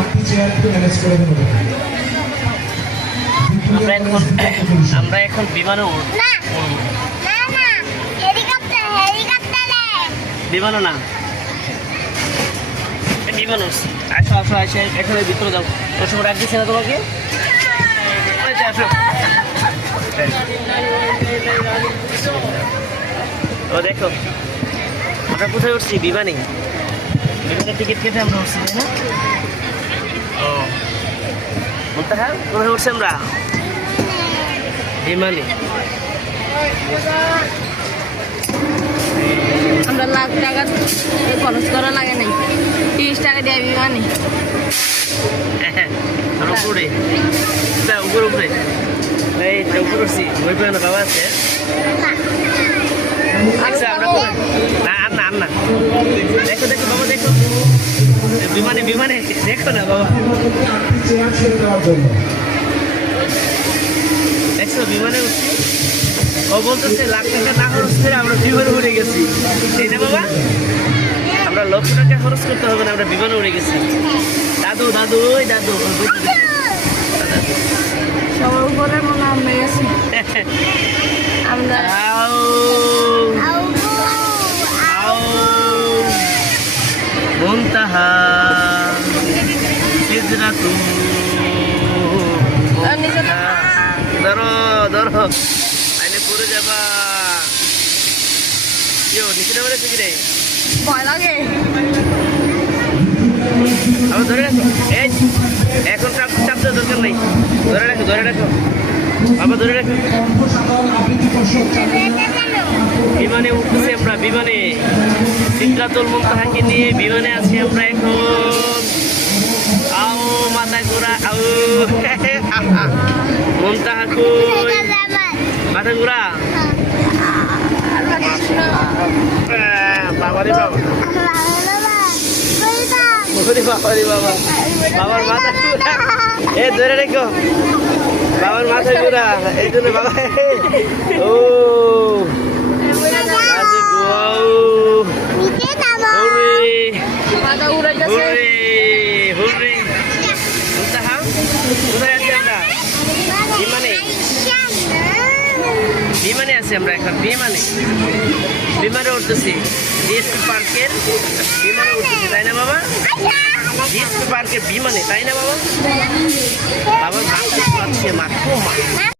আপনি চেয়ারকে ম্যানেজ করে দেবেন। আমরা এখন বিমানে বিমানও না বিমান আসো আসো আসো এখানে ভিতরে যাও ওর সময় রাখ দিচ্ছে না তোমাকে আসো ও দেখো আমরা কোথায় উঠছি বিমানে বিমানের টিকিট কেটে আমরা উঠছি তাই না ও মুনতাহা কোথায় উঠছি আমরা বিমানে আমরা লাখ টাকা খরচ করা লাগে নাই 30 টাকা দিয়ে বিমানে উপরে উপরে উপরে এই উপরে উঠছি ওই পর্যন্ত বাবা আছে আচ্ছা আমরা না আর না আর না দেখো দেখো বাবা দেখো বিমানে বিমানে দেখো না বাবা দেখছো বিমানে উঠছি ও বলতেছে লাখ টাকা না খরচ করে আমরা বিমানে উড়ে গেছি এই না বাবা আমরা লক্ষ টাকা খরচ করতে হবে না আমরা বিমানে উড়ে গেছি দাদু দাদু ওই দাদু সবার উপরে মনে হয় আমরা গেছি আমরা মুনতাহা সিদরাতু ধরো ধরো আইলে পড়ে যাবা নিচে নামে কি রে ভয় লাগে আবার ধরে রাখো এই এখন চাপ দেওয়ার দরকার নেই ধরে রাখো বাবা ধরে রাখো বিমানে উঠতেছি আমরা বিমানে সিদরাতুল মুনতাহাকে নিয়ে বিমানে আছি আমরা এখন আও মাথা ঘোরা আও মুনতাহা কই মাথা ঘোরা বাবারে বাবা বাবারে বাবা বাবার মাথা ঘোরা এ ধরে রেখো বাবার মাথা ঘোরা এই জন্য বাবা ও বিমানে আছি আমরা এখন বিমানে উঠতেছি ডিএসপি পার্কের বিমানে উঠতেছি তাই না বাবা ডিএসপি পার্কের বিমানে তাই না বাবা বাবার মাথা